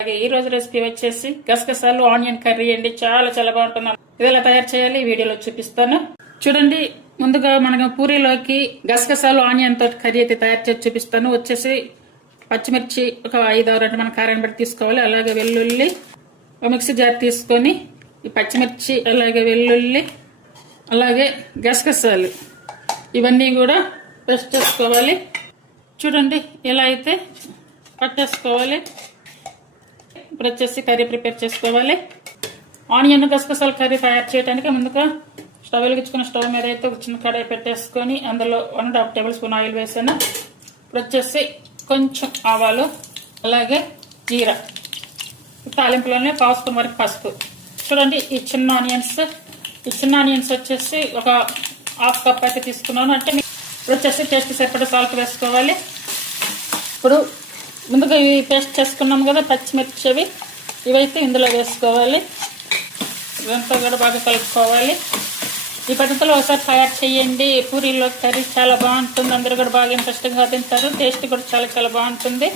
అలాగే ఈ రోజు రెసిపీ వచ్చేసి గసగసాలు ఆనియన్ కర్రీ అండి. చాలా చాలా బాగుంటుంది. ఇది ఎలా తయారు చేయాలి వీడియోలో చూపిస్తాను చూడండి. ముందుగా మనం పూరీలోకి గసగసాలు ఆనియన్ తోటి కర్రీ అయితే తయారు చేసి చూపిస్తాను. వచ్చేసి పచ్చిమిర్చి ఒక 5-6 మనం కారాన్ని బట్టి తీసుకోవాలి. అలాగే వెల్లుల్లి మిక్సీ జార్ తీసుకొని ఈ పచ్చిమిర్చి అలాగే వెల్లుల్లి అలాగే గసగసాలు ఇవన్నీ కూడా పేస్ట్ చేసుకోవాలి. చూడండి ఎలా అయితే పట్టేసుకోవాలి. ఇప్పుడు వచ్చేసి కర్రీ ప్రిపేర్ చేసుకోవాలి. ఆనియన్ గసగసాల కర్రీ తయారు చేయడానికి ముందుగా స్టవ్ వెలిగించుకున్న స్టవ్ మీద అయితే ఒక చిన్న కడాయి పెట్టేసుకొని అందులో 1.5 టేబుల్ స్పూన్ ఆయిల్ వేసాను. ఇప్పుడు వచ్చేసి కొంచెం ఆవాలు అలాగే జీరా, తాలింపులోనే 1 స్పూన్ వరకు పసుపు. చూడండి ఈ చిన్న ఆనియన్స్ వచ్చేసి ఒక 1/2 కప్ అయితే తీసుకున్నాను. అంటే ఇప్పుడు వచ్చేసి టేస్ట్ సరిపడా సాల్ట్ వేసుకోవాలి. ఇప్పుడు ముందుగా ఇవి పేస్ట్ చేసుకున్నాం కదా పచ్చిమిర్చి ఇవైతే ఇందులో వేసుకోవాలి. ఇదంతా కూడా బాగా కలుపుకోవాలి. ఈ పద్ధతిలో ఒకసారి తయారు చేయండి. పూరీలో కర్రీ చాలా బాగుంటుంది. అందరూ కూడా బాగా ఇంట్రెస్టింగ్గా తింటారు. టేస్ట్ కూడా చాలా చాలా బాగుంటుంది.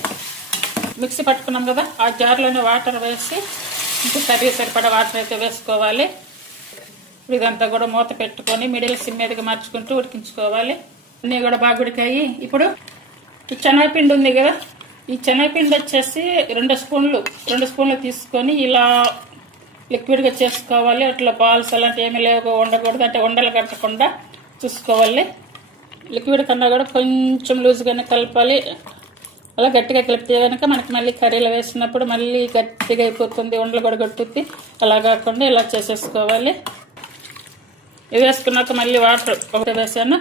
మిక్సీ పట్టుకున్నాం కదా ఆ జార్లోనే వాటర్ వేసి ఇంకా కర్రీ సరిపడా వాటర్ అయితే వేసుకోవాలి. ఇదంతా కూడా మూత పెట్టుకొని మిడిల్ సిమ్ మీదకి మార్చుకుంటూ ఉడికించుకోవాలి. అన్నీ కూడా బాగా ఉడికాయి. ఇప్పుడు ఈ శనగపిండి ఉంది కదా, ఈ శనగపిండి వచ్చేసి 2 స్పూన్లు తీసుకొని ఇలా లిక్విడ్గా చేసుకోవాలి. అట్లా బాల్స్ అలాంటి ఏమీ లేవు ఉండకూడదు, అంటే ఉండలు కట్టకుండా చూసుకోవాలి. లిక్విడ్ కన్నా కూడా కొంచెం లూజ్గానే కలపాలి. అలా గట్టిగా కలిపితే కనుక మనకి మళ్ళీ కర్రీలో వేసినప్పుడు మళ్ళీ గట్టిగా అయిపోతుంది, ఉండలు కూడా కట్టుద్ది. అలా కాకుండా ఇలా చేసేసుకోవాలి. ఇది వేసుకున్నాక మళ్ళీ వాటర్ ఒకటి వేసాను.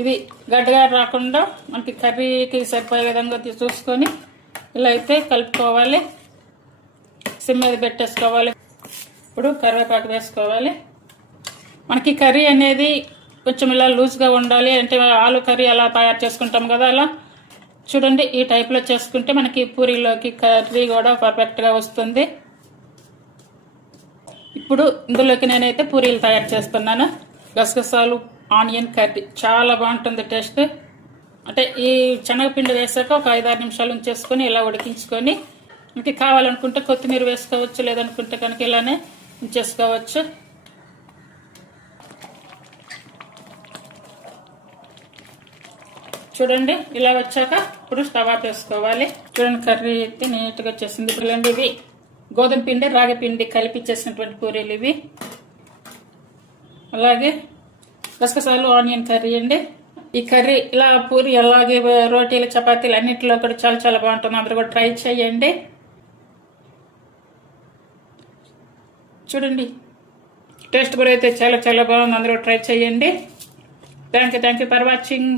ఇది గడ్డగా రాకుండా మనకి కర్రీకి సరిపోయే విధంగా చూసుకొని ఇలా అయితే కలుపుకోవాలి. సిమ్ మీద పెట్టేసుకోవాలి. ఇప్పుడు కరివేపాకు వేసుకోవాలి. మనకి కర్రీ అనేది కొంచెం ఇలా లూజ్గా ఉండాలి. అంటే ఆలు కర్రీ అలా తయారు చేసుకుంటాం కదా, అలా చూడండి ఈ టైప్లో చేసుకుంటే మనకి పూరీలోకి కర్రీ కూడా పర్ఫెక్ట్గా వస్తుంది. ఇప్పుడు ఇందులోకి నేనైతే పూరీలు తయారు చేస్తున్నాను. గసగసాలు ఆనియన్ కర్రీ చాలా బాగుంటుంది టేస్ట్. అంటే ఈ శనగపిండి వేసాక ఒక 5-6 నిమిషాలు ఉంచేసుకొని ఇలా ఉడికించుకొని మనకి కావాలనుకుంటే కొత్తిమీర వేసుకోవచ్చు, లేదనుకుంటే కనుక ఇలానే ఉంచేసుకోవచ్చు. చూడండి ఇలా వచ్చాక ఇప్పుడు స్టవ్ ఆఫ్ చేసుకోవాలి. చూడండి కర్రీ అయితే నీట్గా వచ్చేసింది. ఇప్పుడు ఇవి గోధుమ పిండి రాగి పిండి కలిపి చేసినటువంటి పూరీలు ఇవి. అలాగే గసగసాలు ఆనియన్ కర్రీ అండి. ఈ కర్రీ ఇలా పూరి అలాగే రోటీలు చపాతీలు అన్నింటిలో కూడా చాలా చాలా బాగుంటుంది. అందరూ కూడా ట్రై చేయండి. చూడండి టేస్ట్ కూడా అయితే చాలా చాలా బాగుంది. అందరూ ట్రై చేయండి. Thank you for watching.